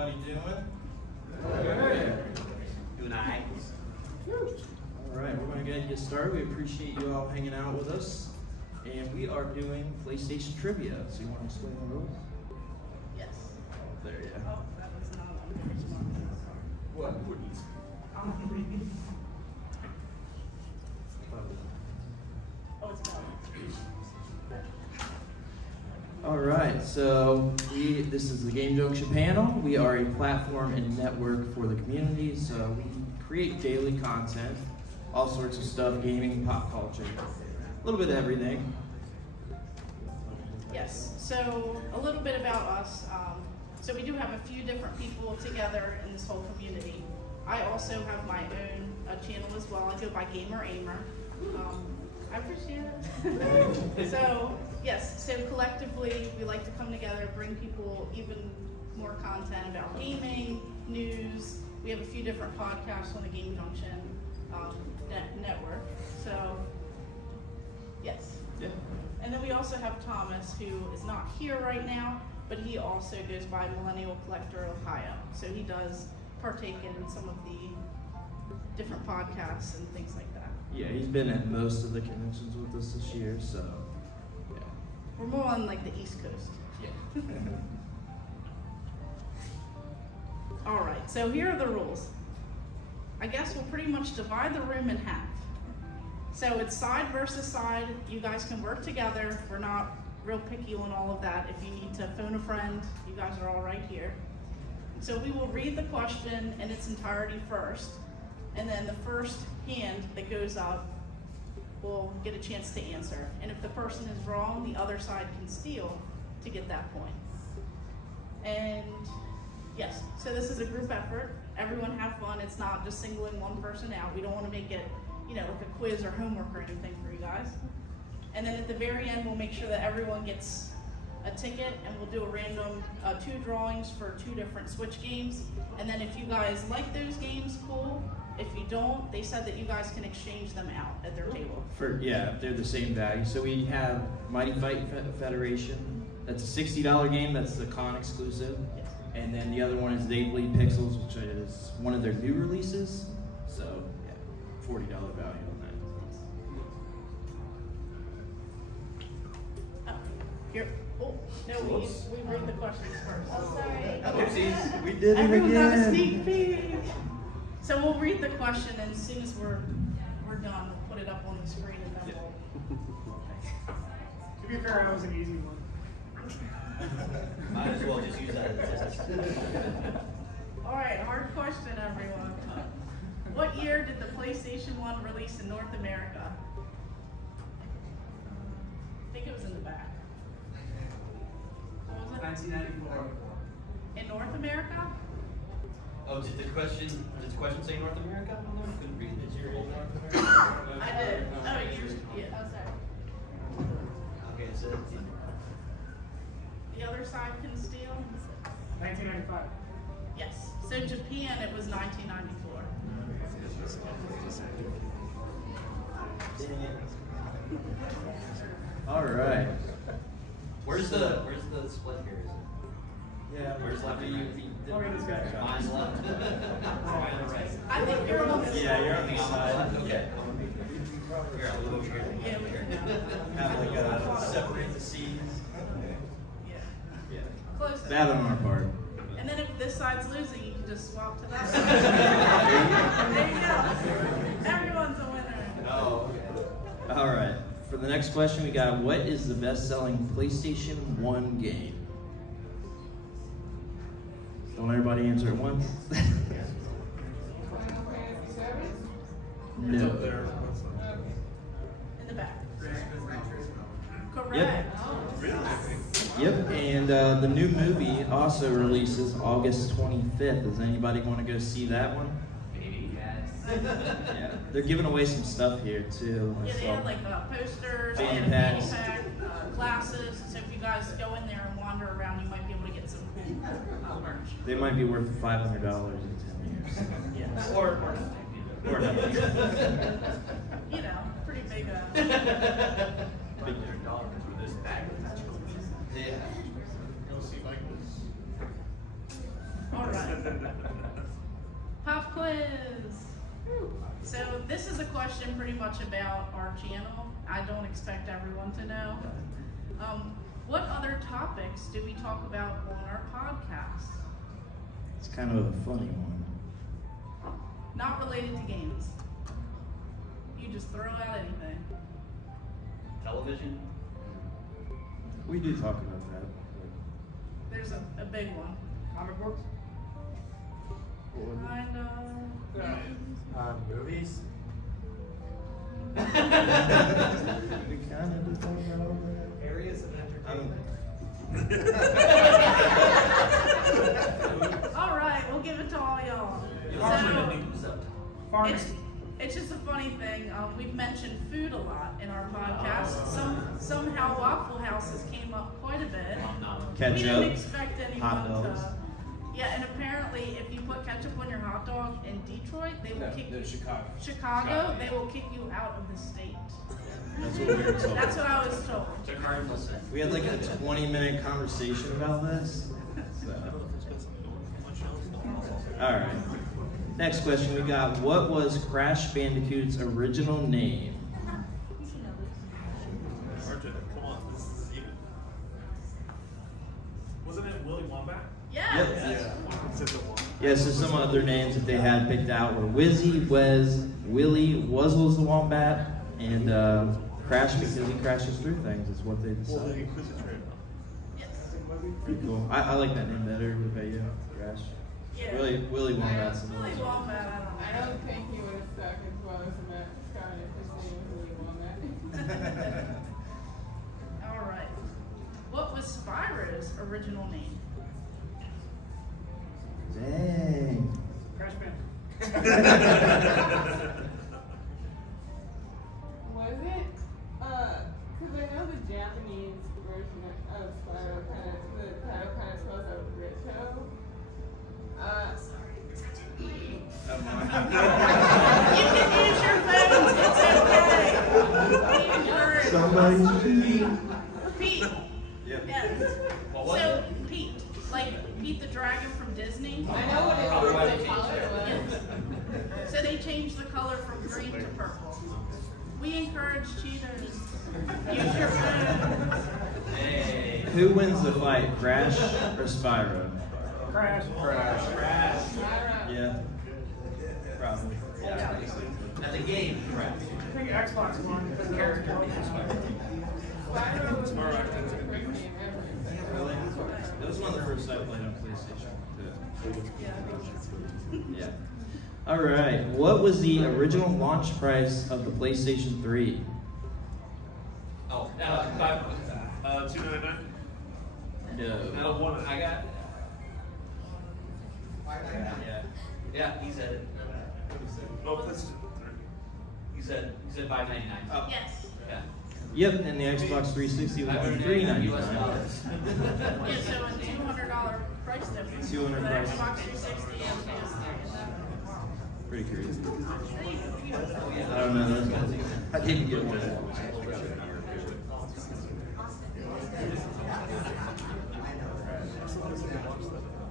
everybody doing? Doing all right. All right, we're going to go ahead and get started. We appreciate you all hanging out with us. And we are doing PlayStation Trivia. So you want to explain the rules? Yes. There, yeah. Oh, that was not on What? Oh, it's gone. All right, so this is the Game Junction panel. We are a platform and network for the community, so we create daily content, all sorts of stuff, gaming, pop culture, a little bit of everything. Yes, so a little bit about us. So we do have a few different people together in this whole community. I also have my own channel as well. I go by Gamer Ahmer. I appreciate it. So yes, so collectively we like to come together, bring people even more content about gaming, news. We have a few different podcasts on the Game Junction network. So yes. Yeah. And then we also have Thomas, who is not here right now, but he also goes by Millennial Collector Ohio. So he does partake in some of the different podcasts and things like that. Yeah, he's been at most of the conventions with us this year, so yeah. We're more on like the East Coast. Yeah. All right, so here are the rules. I guess we'll pretty much divide the room in half. So it's side versus side. You guys can work together. We're not real picky on all of that. If you need to phone a friend, you guys are all right here. So we will read the question in its entirety first, and then the first hand that goes up will get a chance to answer. And if the person is wrong, the other side can steal to get that point. And yes, so this is a group effort. Everyone have fun. It's not just singling one person out. We don't want to make it, you know, like a quiz or homework or anything for you guys. And then at the very end, we'll make sure that everyone gets a ticket, and we'll do a random 2 drawings for 2 different Switch games. And then if you guys like those games, cool. If you don't, they said that you guys can exchange them out at their table. Yeah, they're the same value. So we have Mighty Fight Federation. That's a $60 game. That's the con exclusive. Yes. And then the other one is They Bleed Pixels, which is one of their new releases. So yeah, $40 value on that. Oh, here. Oh, no, we read the questions first. Oh, sorry. Oopsies, we did it Everyone again. got a sneak peek. So we'll read the question, and as soon as we're done, we'll put it up on the screen, and then we'll. To be fair, that was an easy one. Might as well just use that as a test. All right, hard question, everyone. What year did the PlayStation 1 release in North America? I think it was in the back. What was it? 1994. In North America? Oh, did the question say North America? I couldn't read it. Did you read North America? I did. Oh, yeah. Oh, sorry. Okay, so The other side can steal? 1995. Yes. So Japan, it was 1994. All right. where's the split here? Is it? Yeah, Where's left? Okay, this guy. Mine's left. Right on the right. I think you're on this Yeah, side. you're on the side. Okay. Here, I'll move over here. Yeah, we can Have like separate the scenes. Yeah. Yeah. Close Bad enough. on our part. And then if this side's losing, you can just swap to that side. There you go. Everyone's a winner. Oh, okay. All right. For the next question, we got, what is the best-selling PlayStation 1 game? Don't everybody answer at once? No. In the back. Correct. Yep. Oh. Yep, and the new movie also releases August 25th. Does anybody want to go see that one? Maybe, Yeah, they're giving away some stuff here too. Yeah, they had like posters, they Fanny had a fanny packs. pack, glasses. So if you guys go in there and wander around, you might be able to get some cool merch. They might be worth $500 in 10 years. Yeah. Or nothing. You know, pretty big. Big for this bag. Yeah. All right. quiz. So this is a question pretty much about our channel. I don't expect everyone to know. What other topics do we talk about on our podcast? It's kind of a funny one. Not related to games. You just throw out anything. Television? We do talk about that. There's a big one. Comic books? Kind of. Movies? We kind of do talk about all that. Areas of entertainment? All right, we'll give it to all y'all. Farming. It's just a funny thing. We've mentioned food a lot in our podcast. Somehow Waffle Houses came up quite a bit. We didn't Ketchup, expect anyone hot dogs. to. Yeah, and apparently, if you put ketchup on your hot dog in Detroit, they will kick you. Chicago, they will kick you out of the state. That's what we were told. That's what I was told. To Cardinals. We had like a 20-minute conversation about this. So. All right. Next question we got. What was Crash Bandicoot's original name? Arjun, come on, this is you. Wasn't it Willy Wombat? Yes. Yeah, so some other names that they had picked out were Wizzy, Wez, Willy, Wuzzles the Wombat, and Crash because he crashes through things is what they Well, the decided. Inquisitor. Yes. Pretty cool. I like that name better. What about you? Crash. Yeah. Willy Wombat's the Willy most. Wombat, I don't know. I don't think he would have stuck as well as a mascot if his name was Willy Wombat. All right. What was Spyro's original name? Dang. Crash Band. Was it? Because I know the Japanese version of Spyro the title kind of spells out Ritto. You can use your phones. It's okay. Be encouraged. Somebody. Pete. Yep. Yes. What was So it? Pete, like Pete the Dragon from Disney. I know what his original color was. Yes. So they changed the color from green to purple. We encourage cheaters. Use your phone. Hey. Who wins the fight, Crash or Spyro? Crash. Spyro. Yeah. Probably. At the game, correct. I think Xbox One because they're Spyro was my first name ever. Really? That was one of the first I played on PlayStation. Yeah. All right. What was the original launch price of the PlayStation 3? Oh, $2.99. no, one. I got. Yeah, he said it. Oh, PlayStation 3. He said $5.99. Yes. Yeah. Yep, and the Xbox 360 was only $3.99. US dollars. Yeah, so a $200 price difference. $200 The price. Xbox 360 and PS3. Pretty crazy. There you go. I don't know those guys. I didn't get one.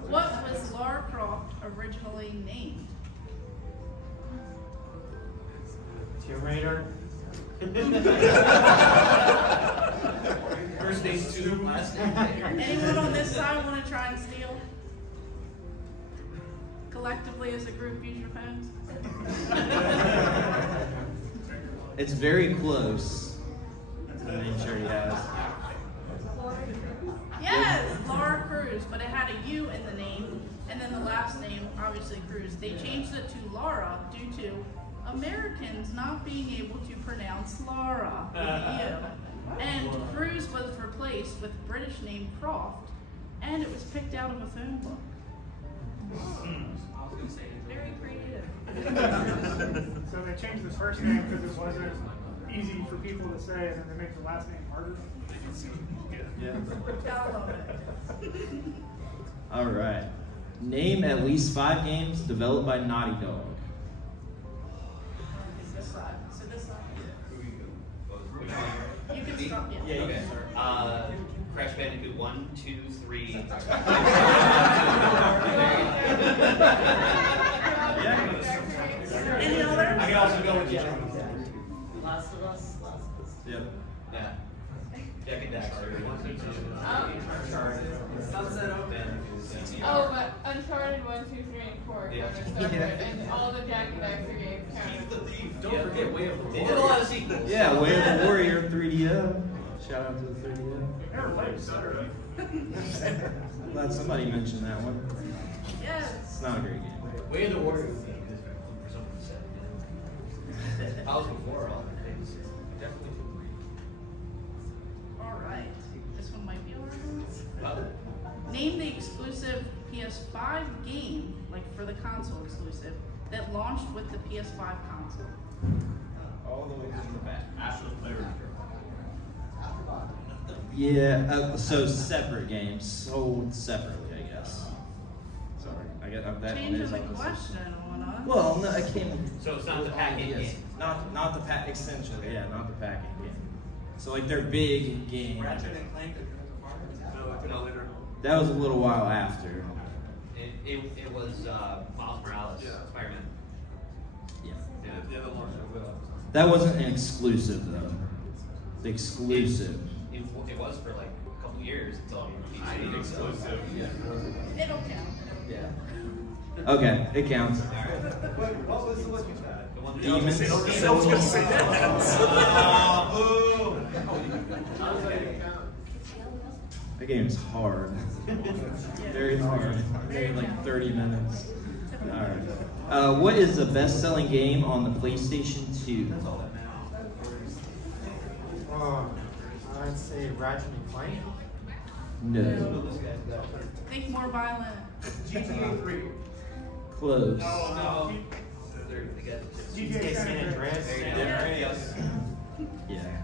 What was Lara Croft originally named? Tomb Raider? First name 2, last name. Anyone on this side want to try and steal? Collectively as a group, use your phones. It's very close to the name sure he has. Yes, Laura Cruz, but it had a U in the name, and then the last name, obviously Cruz. They changed it to Laura due to Americans not being able to pronounce Laura with a U. And Cruz was replaced with British name Croft, and it was picked out of a phone book. Very creative. So they changed the first name because it wasn't easy for people to say, and then they make the last name harder. Yeah. Gotta love it. All right. Name at least 5 games developed by Naughty Dog. This side. So this side. You can Me? start. Yeah. Okay. Crash Bandicoot 1, 2, 3. Yeah. Last of Us. Yep. Yeah. Jack and Daxter. Sunset Open. Oh, but Uncharted 1, 2, 3, and 4 Yeah. covered separate, and all the Jack and Daxter games Keep the counted. thief. Don't forget Way of the They did a lot of sequels. Yeah, Way of the Warrior 3DO. Shout out to the 3DO. Never played Saturday. Glad somebody mentioned that one. Yes. It's not a great game. Way of the Warrior would be good for someone to say. I was before all the things. Definitely. All right. This one might be a hard one. Well, Name the exclusive PS5 game, like for the console exclusive, that launched with the PS5 console. All the way to the back. Astral Player. Yeah, so separate games, sold separately, I guess. Sorry, I guess that one Changing is the on this. question on us. Well, no, it came. So it's not the pack-in yes. game. Not the pack. Essentially, yeah, not the packing game. So like their big game. Ratchet and Clank. No, later. That was a little while after. It was Miles Morales, Yeah. Spider-Man. Yeah. Yeah, the launch of That wasn't an exclusive though. The exclusive. It was for like a couple years until PC. exclusive. Yeah. It'll count. Yeah. Okay, it counts. What was the one you had? The one Demons. I was gonna say that. That game is hard. Very hard. Very like 30 minutes. Alright. What is the best-selling game on the PlayStation 2? I'd say Ratchet and Clank. No. Think more violent. GTA 3. Close. No. GTA San Andreas. Yes. Yeah.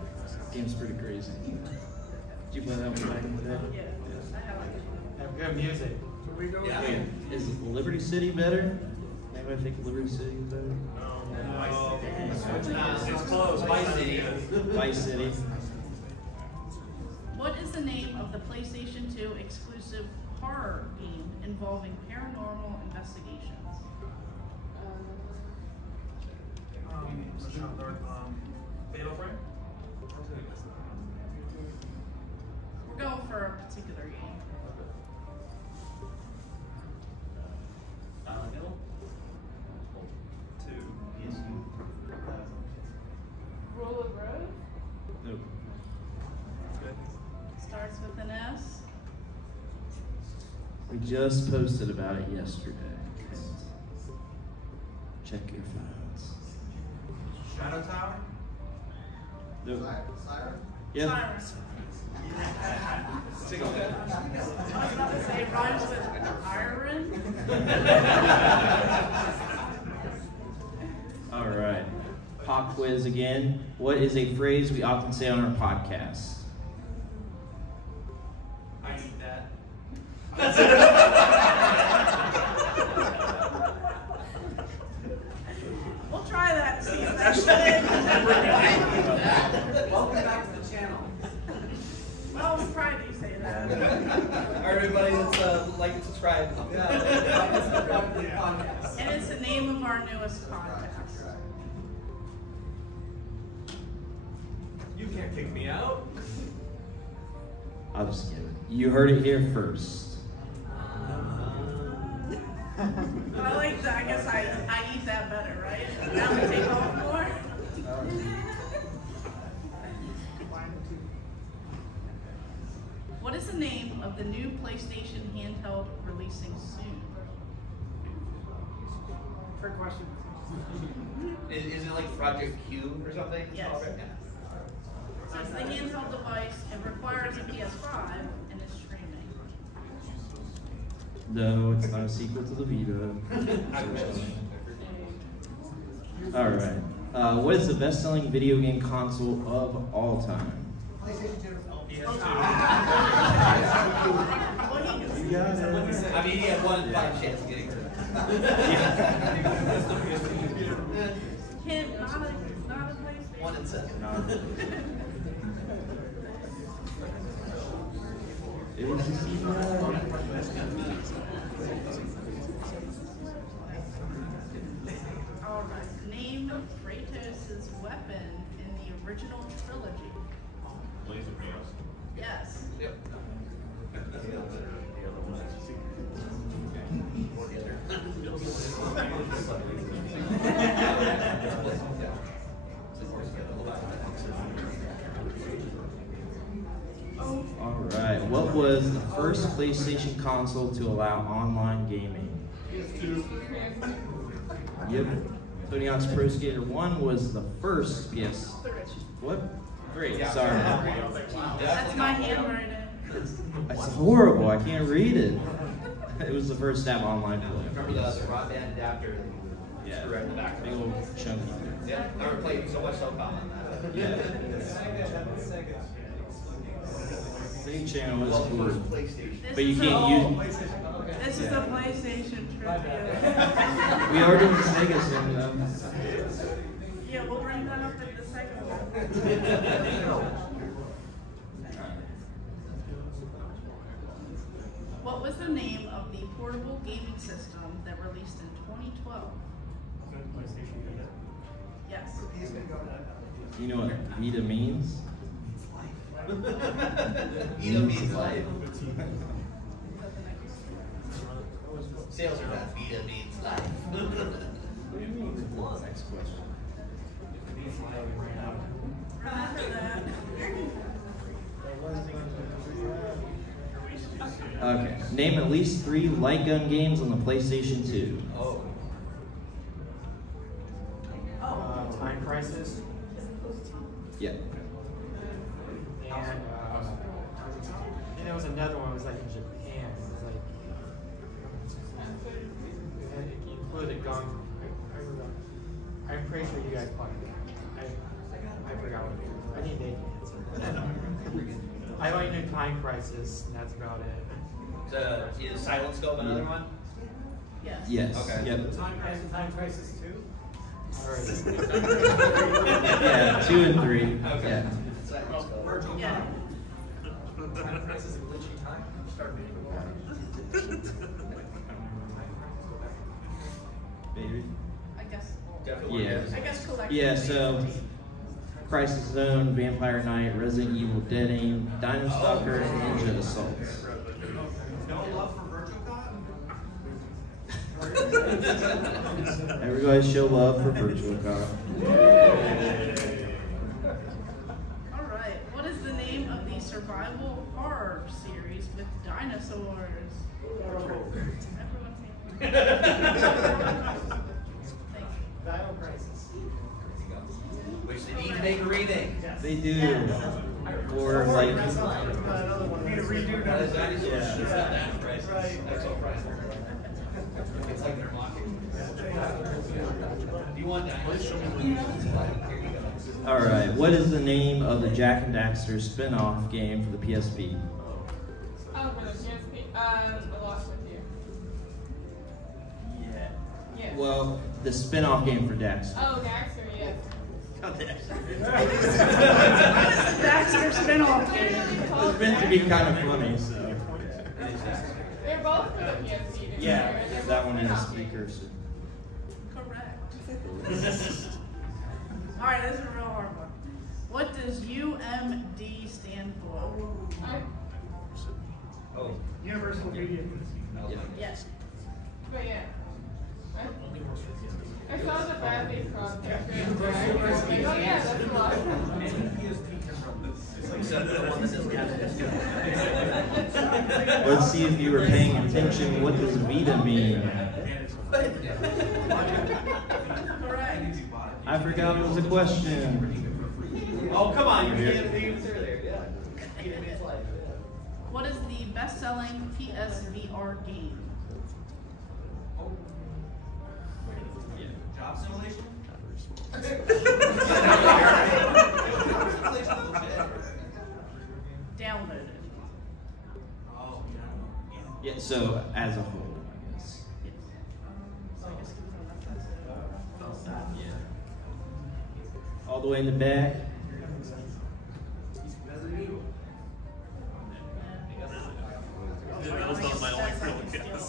Game's pretty crazy. Did you play that one back in the day? Yeah. I have it. Have good music. So we go with Yeah. it. Is Liberty City better? Anybody think Liberty City is better? It's close. Vice City. Vice City. What is the name of the PlayStation 2 exclusive horror game involving paranormal investigations? Fatal Frame? We're going for a particular game. Silent Hill. 2. Rule of Rose? Nope. Starts with an S. We just posted about it yesterday. Check your files. Shadow Tower? Nope. Siren? Yep. Siren. Sing it. I was about to say it rhymes with iron. All right. Pop quiz again. What is a phrase we often say on our podcast? I need that. We'll try that and see if that should. Welcome back to the channel. Well, we probably do say that. All right, everybody, let's like and subscribe. And it's the name of our newest podcast. You can't kick me out. I'll just give it. You heard it here first. I like that. I guess I eat that better, right? That would take off more. What is the name of the new PlayStation handheld releasing soon? Trick question. Is it like Project Q or something? Yes. So it's the handheld device. It requires a PS5 and it's streaming. No, it's not a sequel to the Vita. All right. What is the best-selling video game console of all time? PlayStation 2. You got it. I mean, he had 1 in 5 chance of getting hurt. Hint, not a PlayStation. 1 in 7. It was just All right. Name Kratos' weapon in the original trilogy? Yes. Yep. All right. What was the first PlayStation console to allow online gaming? Yep. Tony Hawk's Pro Skater 1 was the first PS. What? Great. Sorry. That's my handwriting. It's horrible. I can't read it. It was the first to have online play. Remember the broadband adapter? Yeah. Right in the back. Big old chunky. Yeah, I remember playing so much SoCal on that. Yeah. Big channel was cool. But you can't use. This is the PlayStation trivia. We are doing Sega soon though. Yeah, we'll bring that up in the second one. What was the name of the portable gaming system that released in 2012? Yes. You know what Vita means? Vita means life. Sales are bad. Vita means life. What do you mean? Next question. Remember that. Okay. Name at least 3 light gun games on the PlayStation 2. Oh. Time Crisis. Yeah. And there was another one. It was like in Japan. It was like it included gun. I'm pretty sure you guys played it. I forgot what it was. I need Nate to answer. I only knew Time Crisis, and that's about it. Is Silent Scope another one? Yes. Yes. Okay. Yep. Time Crisis 2? Yeah, 2 and 3. Okay. Yeah. Silent Scope. Virtual Yeah. Time. Time Crisis and glitchy time. Start being Baby. I guess. Definitely. Yeah. I guess collectively. Yeah, so Crisis Zone, Vampire Knight, Resident Evil, Dead Aim, Dino Stalker, and Ninja Assaults. No love for Virtual Cop? Everybody show love for Virtual Cop. All right. What is the name of the survival horror series with dinosaurs? Everyone's Dino Crisis. Which they need to make a remake. They do. Or like, Need to redo That is that. dinosaurs. Yeah. It's not that price. That's all price. It's like they're mocking. Do you want dinosaurs? Here you go. all right. What is the name of the Jack and Daxter spin-off game for the PSP? Oh, for the PSP. I lost with you. Yeah. Yes. Well, the spin-off game for Daxter. Oh, Daxter, yes. What is the Daxter spin-off game? It's meant to be kind of funny, so. They're both for the PSP. Yeah, that one has speakers. Correct. All right, this is a real hard one. What does UMD stand for? Oh. Universal Media. Yes. But yeah. I saw the bad things on picture. Oh yeah, that's a lot. Except for the one that doesn't have Let's see if you were paying attention. What does Vita mean? Correct. I forgot it was a question. Oh, come on, you can't leave it earlier. Yeah. Vita means life. What is the best-selling PSVR game? Job simulation? Downloaded. Oh, Yeah, so as a whole, I guess. Yes. So I guess that's it. Yeah. All the way in the back. That was not my only real guess.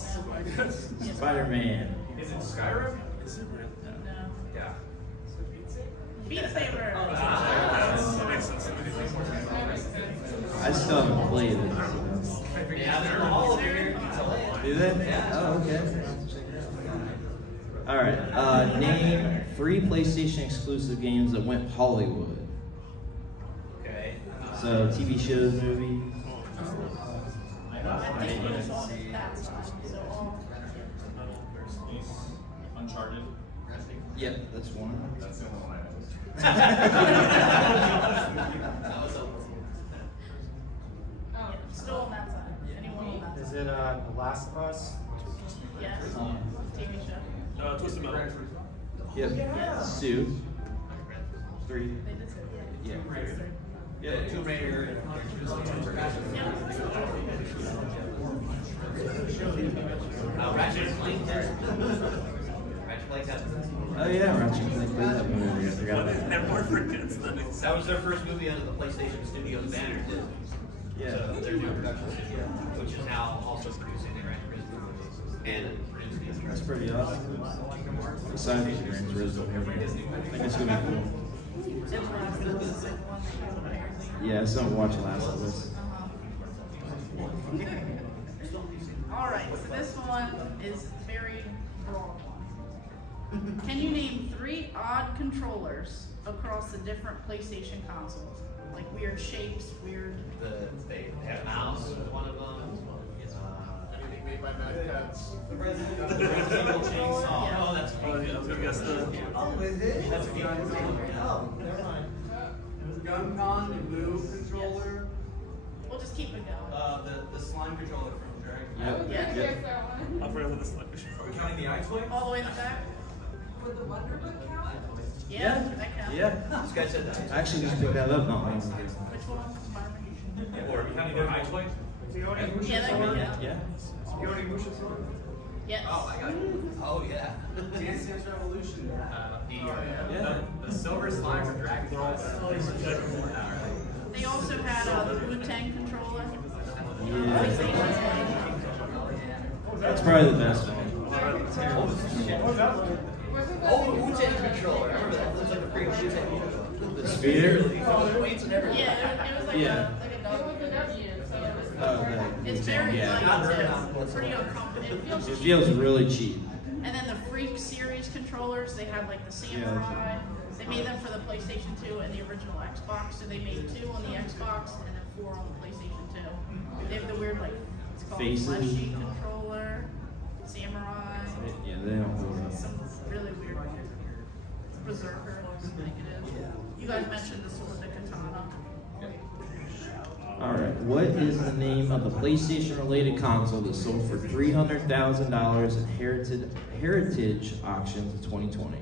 Spider-Man. Is it Skyrim? No. Yeah. Beat Saber. That makes sense to me. I still haven't played it. Yeah, they're all here. Do they? Oh, okay. All right. Name 3 PlayStation exclusive games that went Hollywood. Okay. So TV shows, movies. I think it was on that side. So all. Uncharted. Yep, that's one. That's the only one I know. Oh. Still on that side. Anyone on that Is side? it The Last of Us? Yes. TV show. Twisted Metal. Yep. Sue. 3. They did say Yeah. Yeah, Tomb Raider. Ratchet and Clank. Ratchet and Clank had. Oh yeah, Ratchet and Clank played that movie. I forgot about that. Never forgets that. That was their first movie under the PlayStation Studios banner, too. Yeah. So their new production studio, which is now also producing their Gran Turismo movies and producing. That's pretty awesome. Besides the Gran Turismo, I think it's gonna be cool. Yeah, I still haven't watched Last of Us. All right, so this one is very broad one. Can you name 3 odd controllers across the different PlayStation consoles? Like weird shapes, weird. They have a mouse, one of them. Anything made by Mad Cats. The Resident Evil chainsaw. Yeah. Oh, that's Oh, yeah, I was gonna guess that. Oh, is it? That's a good one. Oh, never mind. Gun the blue controller. We'll just keep it going. The slime controller from Dragon. I was Yeah. gonna guess that one. I forgot what this like. Are we counting the ice wave? All the way in the back. Would the Wonder Book count? Yeah, that counts. Yeah. This guy said that. I actually just picked that up not long ago. Which one? Or are we counting the ice wave? Yeah, that can count. Yeah. Yes. Oh, I got it. Oh, yeah. Dance Dance Revolution. Yeah. The silver slime from Dragon Ball. They also had the Wu-Tang controller. Yeah. PlayStation. That's probably the best one. Oh, the Wu-Tang controller. I remember that. It looks like a pretty Wu-Tang controller. The sphere? Weights and everything. Yeah, it was like Yeah. a It dog. was a W, so it was. It's very Yeah. light too. Pretty uncomfortable. It feels It cheap. feels really cheap. And then the Freak series controllers, they had like the Samurai. They made them for the PlayStation 2 and the original Xbox. So they made 2 on the Xbox and then 4 on the PlayStation 2. They have the weird like it's called Faces. fleshy controller, Samurai, Yeah, they don't hold up. some really weird Berserker, I think it is. You guys mentioned the sword, the katana. Alright, what is the name of the PlayStation related console that sold for $300,000 at Heritage auctions in 2020?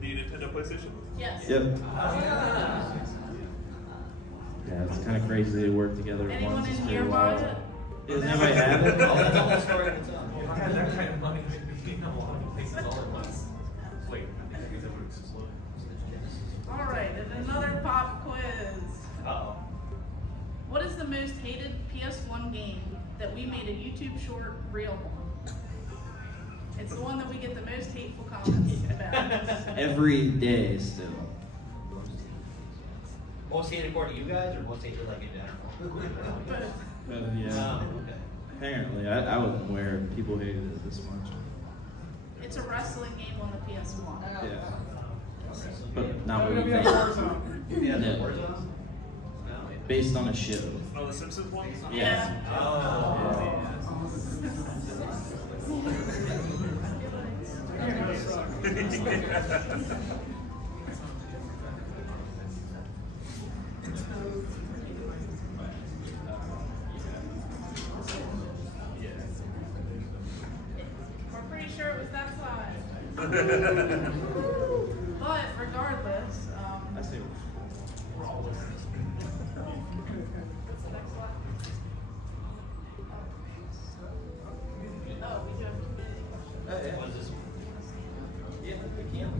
The Nintendo PlayStation? Yes. Yep. Yeah, it's kind of crazy they work together at Anyone once. in It's here pretty buy wild. it? Does anybody have it? Oh, that's a whole story in its own. If I had that kind of money, I'd be in a lot of places all at once. Wait, I think that would explode. All right, and another pop quiz. Uh-oh. What is the most hated PS1 game that we made a YouTube short reel on? It's the one that we get the most hateful comments about. Every day still. Most hated according to you guys, or most hated like in general? Yeah. Okay. Apparently, I wasn't aware people hated it this much. It's a wrestling game on the PS1. Yeah. But not what you think. Yeah, No. Warzone? No. Based on a show. Oh, the Simpsons one? Yeah. We're pretty sure it was that side. But regardless, I see. what's the next one? Oh, we do have community questions. What's this one? Yeah, we can.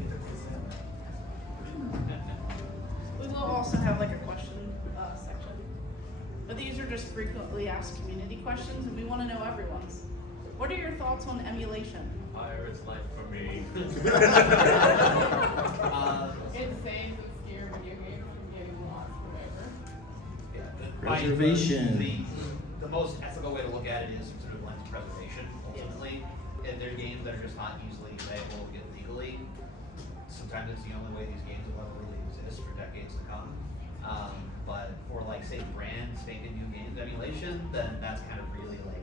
We will also have like a question section. But these are just frequently asked community questions, and we want to know everyone's. What are your thoughts on emulation? Pirate's life for me. It saves obscure video games from getting lost forever. Preservation. The most ethical way to look at it is sort of lens preservation, ultimately. And there are games that are just not easily available legally. Sometimes it's the only way these games will ever really exist for decades to come. But for like, say, brand spanking new games emulation, then that's kind of really like,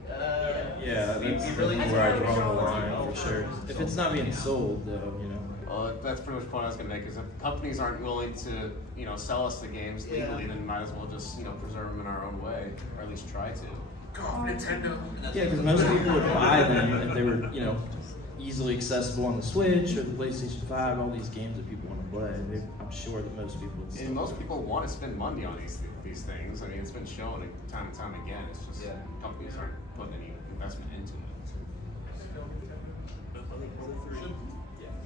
yeah, that's really where I draw the line for sure. If it's not being sold, though, you know. Well, that's pretty much the point I was going to make, is if companies aren't willing to, you know, sell us the games legally, then might as well just, you know, preserve them in our own way, or at least try to. Go off Nintendo. Yeah, because most people would buy them if they were, you know, easily accessible on the Switch or the PlayStation 5, all these games that people want to play. I'm sure that most people would And most people want to spend money on these things. I mean, it's been shown time and time again. It's just companies aren't putting any investment into it.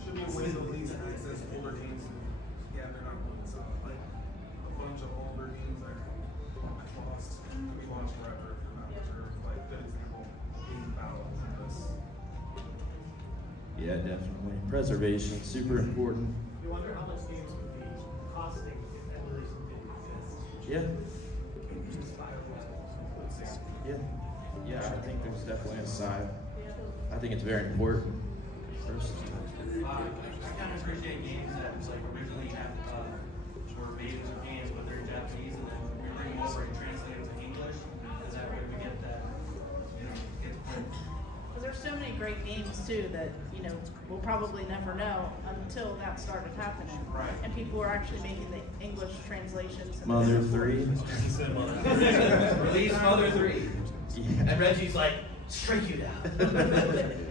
Should be a way to at least access older games. Yeah, they're not going to sell. Like a bunch of older games that are lost, could be launched forever if they're not preserved. Like good example, Game Battles and this. Yeah, definitely. Preservation, super important. You wonder how much games would be costing if emulation didn't exist. Yeah. Just Yeah. Yeah, I think there's definitely a side. I think it's very important. First. I kind of appreciate games that like originally were made in Japan, but they're Japanese, and then we bring them over and translate them to English, because that way we get that, you know, get the point. Because there's so many great games too that, you know, we'll probably never know until that started happening. Right. And people were actually making the English translations. And Mother 3. Release Mother 3. Yeah. And Reggie's like, strike you down.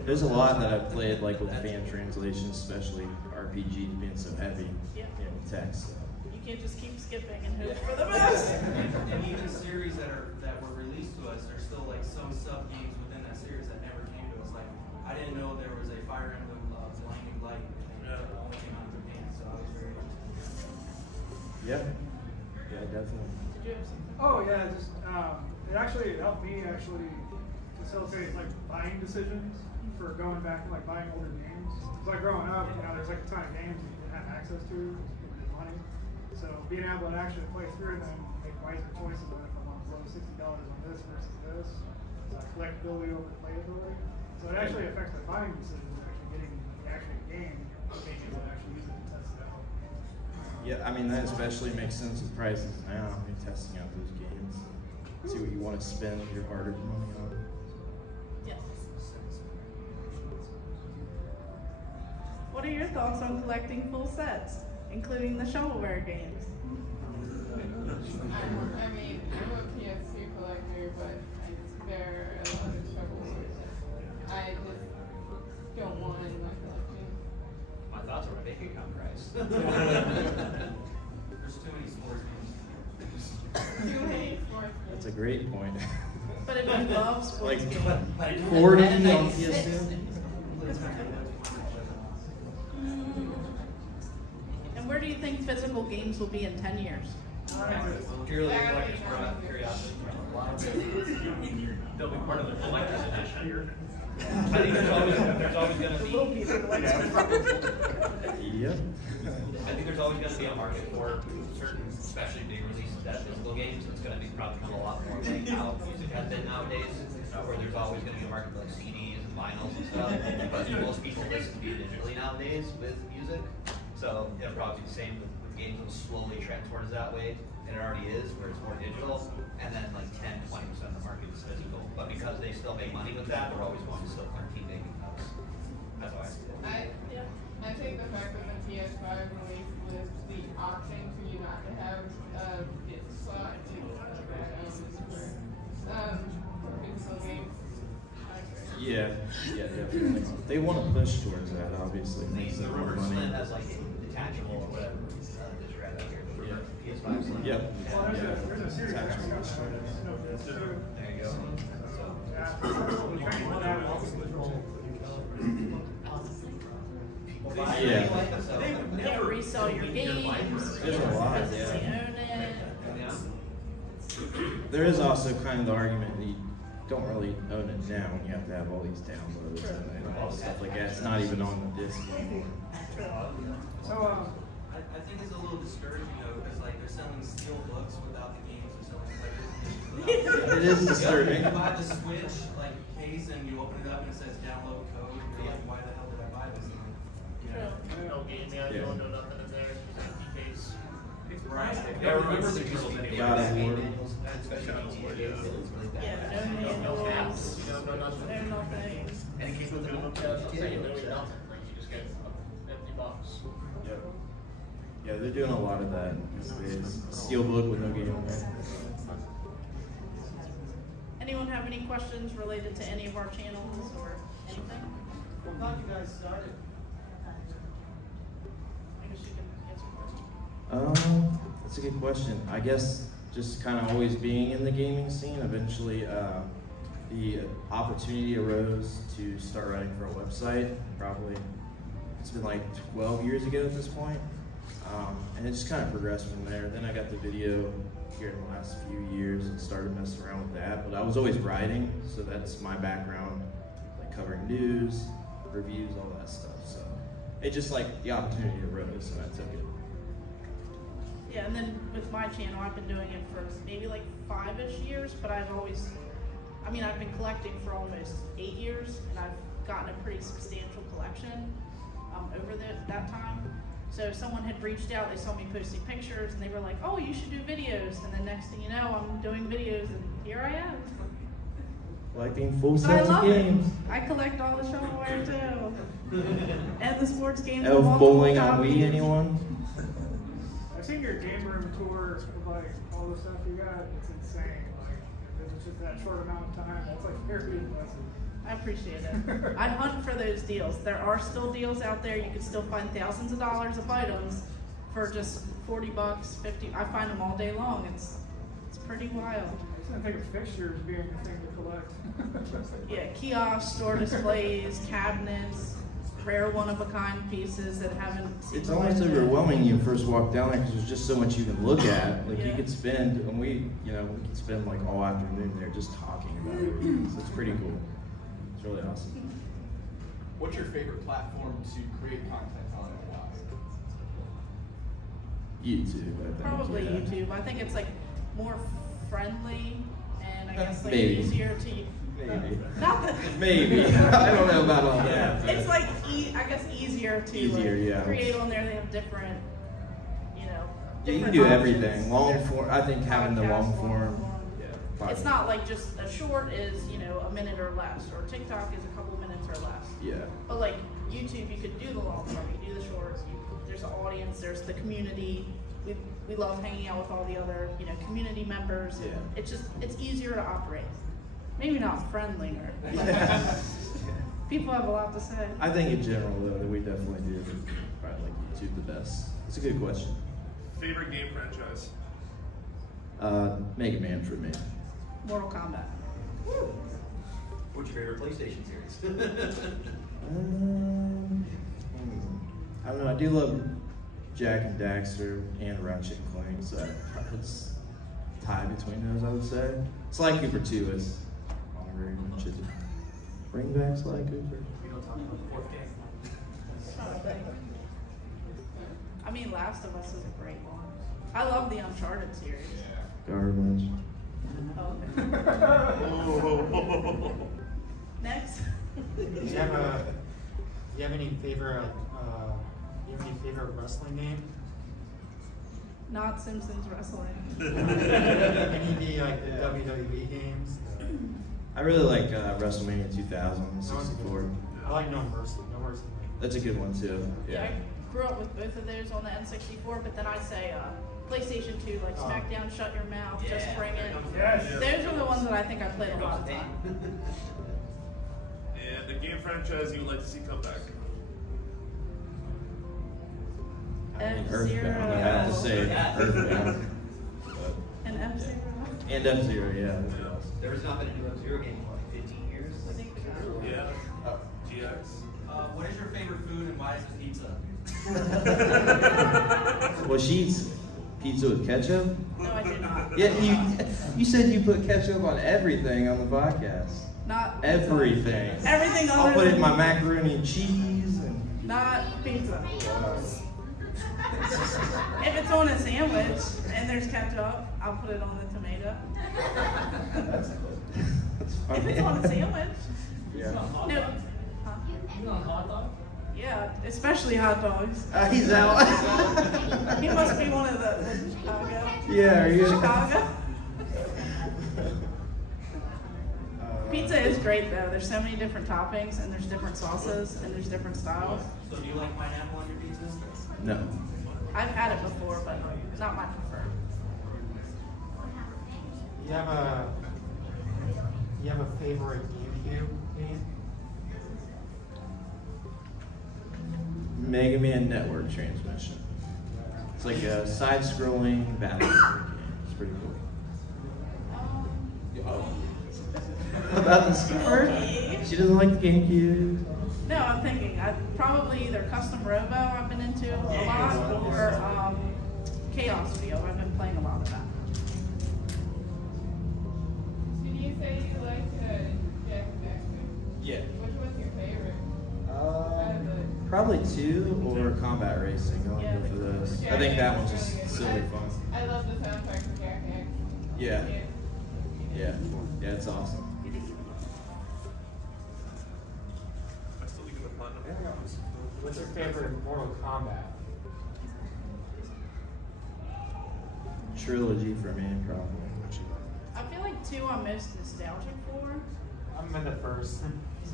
There's a lot that I've played like with fan translations, especially RPGs being so heavy in text. You can't just keep skipping and hope for the best. And even series that were released to us, there's still like some sub games within that series that never came to us. Like I didn't know there was a Fire Emblem Blinding Light that only came out in Japan, so I was very interested. Yeah. Yeah, definitely. Did you have something? Oh yeah, just it actually helped me facilitate like buying decisions for going back and like buying older games. It's like growing up, you know, there's like a ton of games that you didn't have access to because people didn't have money. So being able to actually play through them and make wiser choices on if I want to blow $60 on this versus this, collectability over playability. So it actually affects the buying decisions of actually getting the actual game and being able to actually use it and test it out. Yeah, I mean, that especially makes sense with prices now. I mean, testing out those games. See what you want to spend your hard-earned money on. Yes. What are your thoughts on collecting full sets, including the shovelware games? I mean, I'm a PS2 collector, but there are a lot of shovelwares. I just don't want it in my collection. My thoughts are a bank account price. There's too many sports games. Too many sports That's a games. great point. But if you love sports Like, games. 40 on PS2? And where do you think physical games will be in 10 years? Purely collector's curiosity. They'll be part of the collector's edition. I think there's always going to be. Yep. I think there's always going to be a market for certain, especially big releases that physical games. It's going to be probably become a lot more like how music has been nowadays, where there's always going to be a market for like CDs and vinyls and stuff. But most people listen to it digitally nowadays with music, so it'll probably be the same with games that will slowly trend towards that way, and it already is, where it's more digital, and then like 10-20% of the market is physical. But because they still make money with that, they're always going to still keep making those. That's how I see it. I think the fact that the PS5 released with the option for you not to have a disc slot is physical games. Yeah, definitely. They want to push towards that, obviously. Makes The them more Rumor money. Slim has like detachable or whatever that you read out here. The PS5 Slim. Yep. Well, there's a series that Attachable. actually got no disc too. There you go. Yeah, we kind of have also control. Yeah. You can't resell your games. There's a lot, physically yeah. own it. Yeah. There is also kind of the argument that don't really own it now, and you have to have all these downloads and all stuff like that. It's not even on the disc anymore. So, I think it's a little discouraging though, because like they're selling steel books without the games, they're selling It is disturbing. You buy the Switch like case and you open it up and it says download code, and you're like, why the hell did I buy this thing? No game manual, no nothing in there, just an empty case. Right. Yeah, I remember the people that God of War. especially on board. Yeah, no manuals, No nothing. no nothing. And it came with a book, so you literally nothing, like you just get an empty box. Yep. Yeah, they're doing a lot of that these days. Steelbook with no game on it. Anyone have any questions related to any of our channels or anything? What got you guys started? I guess you can answer first. That's a good question. I guess just kind of always being in the gaming scene, eventually the opportunity arose to start writing for a website. Probably, it's been like 12 years ago at this point. And it just kind of progressed from there. Then I got the video here in the last few years and started messing around with that. But I was always writing, so that's my background, like covering news, reviews, all that stuff. So it just like the opportunity arose and I took it. Yeah, and then with my channel, I've been doing it for maybe like 5-ish years, but I've been collecting for almost 8 years, and I've gotten a pretty substantial collection over that time. So someone had reached out, they saw me posting pictures, and they were like, oh, you should do videos. And then next thing you know, I'm doing videos, and here I am. Collecting full But I sets of love games. it. I collect all the shovelware too. And the sports games. Elf multiple bowling on copies. Wii, anyone? I've seen your game room tour of like all the stuff you got. It's insane. Like, if it's just that short amount of time, that's like very impressive. I appreciate it. I hunt for those deals. There are still deals out there. You can still find thousands of dollars of items for just $40, $50. I find them all day long. It's pretty wild. I just didn't think of fixtures being a thing to collect. Yeah, kiosks, store displays, cabinets, rare one-of-a-kind pieces that haven't seen It's the almost light. overwhelming you first walk down there because there's just so much you can look at. Like you Yeah. could spend, and we could spend like all afternoon there just talking about it. So it's pretty cool. It's really awesome. What's your favorite platform to create content on and why? YouTube, I think. Probably yeah. YouTube. I think it's like more friendly and I guess like Maybe. easier to. Maybe. Not that. Maybe. I don't know about all that. but- It's like I guess easier to Easier, yeah. create on there. They have different, Yeah, you can different do options. everything. Long There's form. I think having the long podcast, form. Yeah. It's not like just a short is a minute or less, or TikTok is a couple minutes or less. Yeah. But like YouTube, you could do the long form, you do the shorts. There's the audience, there's the community. We love hanging out with all the other community members. And Yeah. it's easier to operate. Maybe not friendlier. People have a lot to say. I think in general though that we definitely do probably like YouTube the best. It's a good question. Favorite game franchise? Mega Man for me. Mortal Kombat. What's your favorite PlayStation series? I don't know. I do love Jack and Daxter and Ratchet and Clank, so it's tie between those. I would say Sly Cooper 2 is honorary mention. Bring back Sly Cooper. We don't talk about the fourth game. I mean, Last of Us is a great one. I love the Uncharted series. Garbage. Oh. Next. Do you have any favorite wrestling name? Not Simpsons Wrestling. Any of the WWE games? I really like WrestleMania 2000 64. I like No Mercy. No Mercy. That's a good one too. Yeah, I grew up with both of those on the N64, but then I'd say PlayStation 2, like SmackDown, Shut Your Mouth, Just Bring It. Yes. Those are the ones that I think I played a lot of time. And the game franchise you would like to see come back? Earthbound, I have to say Earthbound. And F-Zero. And F-Zero, yeah. There's not been a new F-Zero game in like 15 years. I think. Yeah. GX. What is your favorite food and why is it pizza? Well, she's Pizza with ketchup? No, I do not. Yeah, you said you put ketchup on everything on the podcast. Not everything. Everything I'll other put it in than- my macaroni and cheese and. Not pizza. If it's on a sandwich and there's ketchup, I'll put it on the tomato. That's If it's on a sandwich. Yeah. No. Huh? You on hot dog? Yeah, especially hot dogs. He's out. He must be one of the Chicago. Yeah, are you? Chicago. Pizza is great though. There's so many different toppings and there's different sauces and there's different styles. So do you like pineapple on your pizza? No. I've had it before, but not my preferred. You have a favorite GameCube game? Mega Man Network Transmission. It's like a side-scrolling battle game. It's pretty cool. About the score? She doesn't like the GameCube. No, I'm thinking probably either Custom Robo I've been into a lot or Chaos Field. I've been playing a lot of that. Did you say you liked Jack-and-Daxter? Yeah. Which one's your favorite? Out of the- Probably 2 or Combat Racing. I'll Yeah, go for those. I Jack-and-Daxter's think that one's really just good. silly fun. I love the soundtrack for Jack-and-Daxter. Yeah. Yeah. Yeah, it's awesome. I still think the platinum. What's your favorite Mortal Kombat? Trilogy for me, probably. I feel like 2 I'm most nostalgic for, I'm in the first. so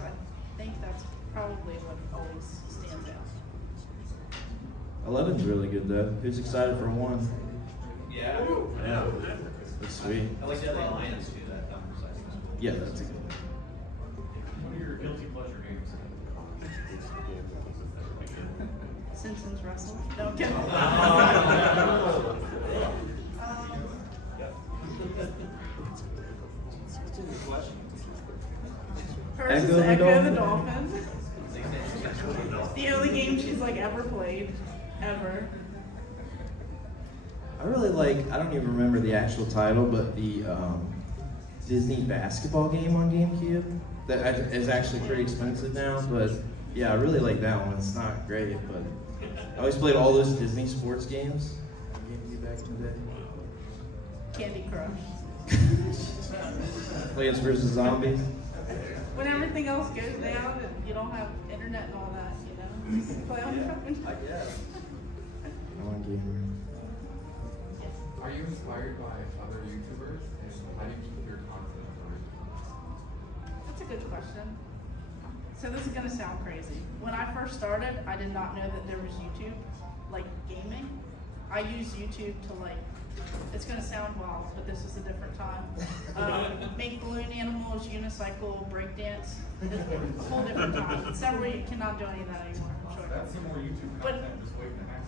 I think that's probably what always stands out. 11's really good though. Who's excited for 1? Yeah. Yeah. That's sweet. I like the Alliance too, that numbers I think is cool. Yeah, that's a good one. What are your guilty pleasure games? Simpsons Wrestle. No, I'm kidding. Hers is Echo the Echo the Dolphin. Dolphin. The only game she's like ever played, ever. I really like, I don't even remember the actual title, but the Disney basketball game on GameCube. That is actually pretty expensive now, but yeah, I really like that one. It's not great, but I always played all those Disney sports games on GameCube back in the day. Candy Crush. Plants vs. Zombies. When everything else goes down and you don't have internet and all that, you know, just play on your phone. I guess. I'm on gamer. Are you inspired by other YouTubers, and how do you keep your content original? That's a good question. So this is gonna sound crazy. When I first started, I did not know that there was YouTube, like gaming. I used YouTube to like, it's gonna sound wild, but this is a different time. Make balloon animals, unicycle, breakdance. It's a whole different time. It's several, you cannot do any of that anymore, I'm sure. That's some more YouTube But- content, just waiting to happen.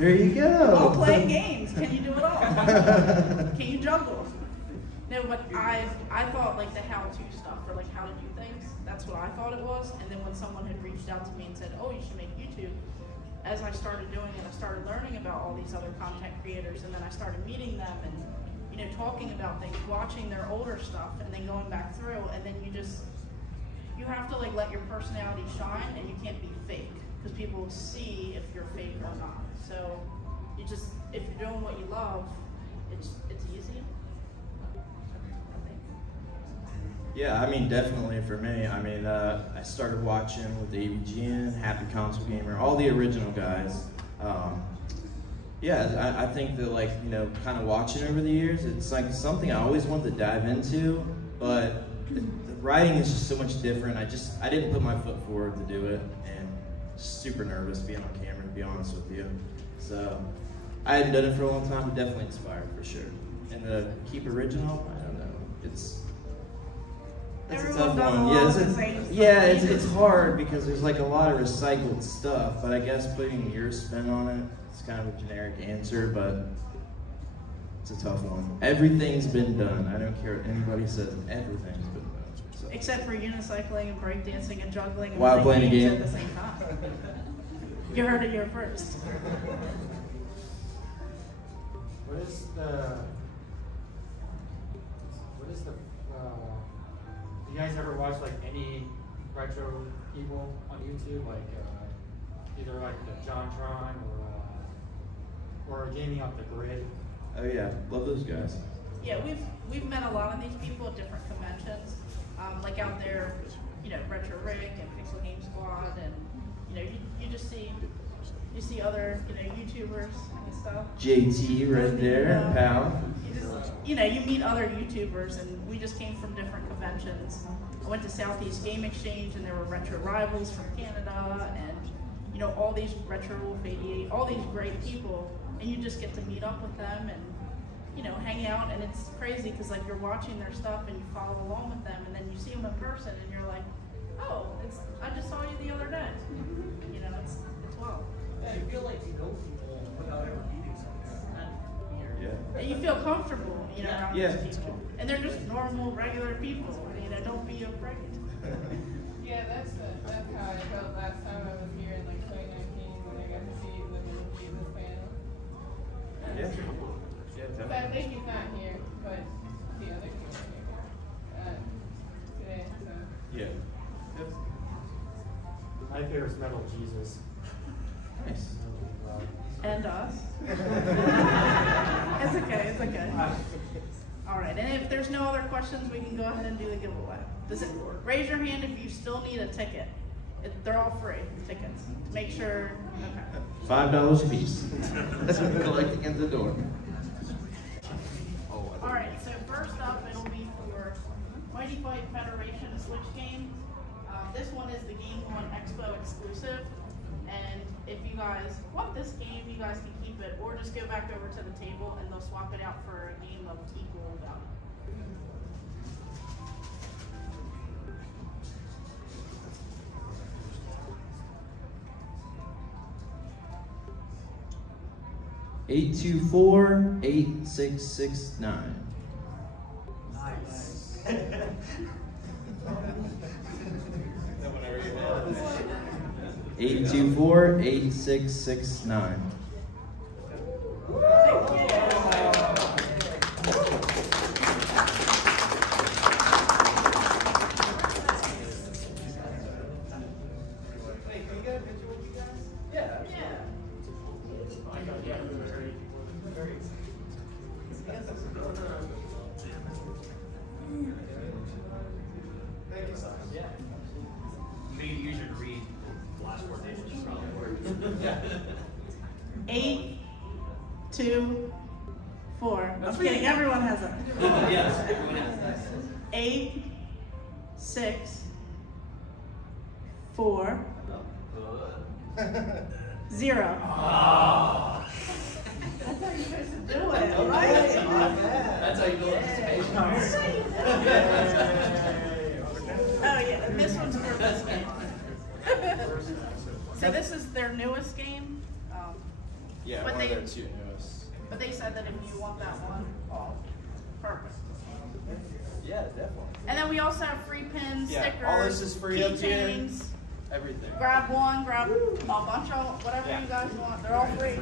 There you go. All playing games. Can you do it all? Can you juggle? No, but I thought like the how-to stuff or like how to do things. That's what I thought it was. And then when someone had reached out to me and said, "Oh, you should make YouTube," as I started doing it, I started learning about all these other content creators, and then I started meeting them and talking about things, watching their older stuff, and then going back through, and then you have to like let your personality shine, and you can't be fake. Because people will see if you're fake or not. So if you're doing what you love, it's easy. Yeah, I mean, definitely for me. I mean, I started watching with AVGN, Happy Console Gamer, all the original guys. Yeah, I think that like, kind of watching over the years, it's like something I always wanted to dive into, but the writing is just so much different. I didn't put my foot forward to do it, and super nervous being on camera, to be honest with you. So I hadn't done it for a long time, but definitely inspired for sure. And to keep original, I don't know. That's a Everyone tough does a one. lot Yeah, of the same stuff. yeah, it's hard because there's like a lot of recycled stuff, but I guess putting your spin on it, it's kind of a generic answer, but it's a tough one. Everything's been done. I don't care what anybody says, everything's been done. So. Except for unicycling and breakdancing and juggling and While playing a games game. at the same time. You heard it here first. What is the? Do you guys ever watch like any retro people on YouTube, like either like the JonTron or Gaming Off the Grid? Oh yeah, love those guys. Yeah, we've met a lot of these people at different conventions, like out there, you know, Retro Rick and Pixel Game Squad, and you know, you just see other, you know, YouTubers and stuff. JT right there, pal. You know, you meet other YouTubers, and we just came from different conventions. I went to Southeast Game Exchange, and there were Retro Rivals from Canada, and you know, all these Retro Wolf 88, all these great people, and you just get to meet up with them and, you know, hang out, and it's crazy because like you're watching their stuff and you follow along with them, and then you see them in person, and you're like, oh, I just saw you the other day. You know, it's wild. Yeah, you feel like you know people without ever meeting someone. Yeah. And you feel comfortable, you know, around Yeah. these people. And they're just normal, regular people. You know, don't be afraid. Yeah, that's how I felt last time I was here in like 2019 when I got to see the Jesus panel. Yeah. But I think he's not here, but the other people are here today. So. Yeah. My favorite's Metal Jesus. Nice. And us. It's okay, it's okay. All right, and if there's no other questions, we can go ahead and do the giveaway. Raise your hand if you still need a ticket. They're all free, tickets. Make sure, okay. $5 a piece. That's what we're collecting at the door. All right, so first up, it'll be for Mighty Fight Federation Switch game. This one is the Game On Expo exclusive. And if you guys want this game, you guys can keep it, or just go back over to the table and they'll swap it out for a game of equal value. $824-8669. Nice. 824-8669. Thank you, Simon. Yeah. Be easier to read the last 4 digits, probably. Yeah. 8, 2, 4. I'm kidding. Everyone has it. Yes, everyone has that. 8, 6, 4, 0. Oh. That's how you guys do it, right? That's how you build anticipation. Oh yeah, and this one's for this game. So this is their newest game. Yeah, but one of their 2 newest. But they said that if you want that one, oh, perfect. Yeah, definitely. And then we also have free pins, stickers, all this is free up here. keychains. Everything. Grab one, grab a bunch of whatever you guys want. They're all free.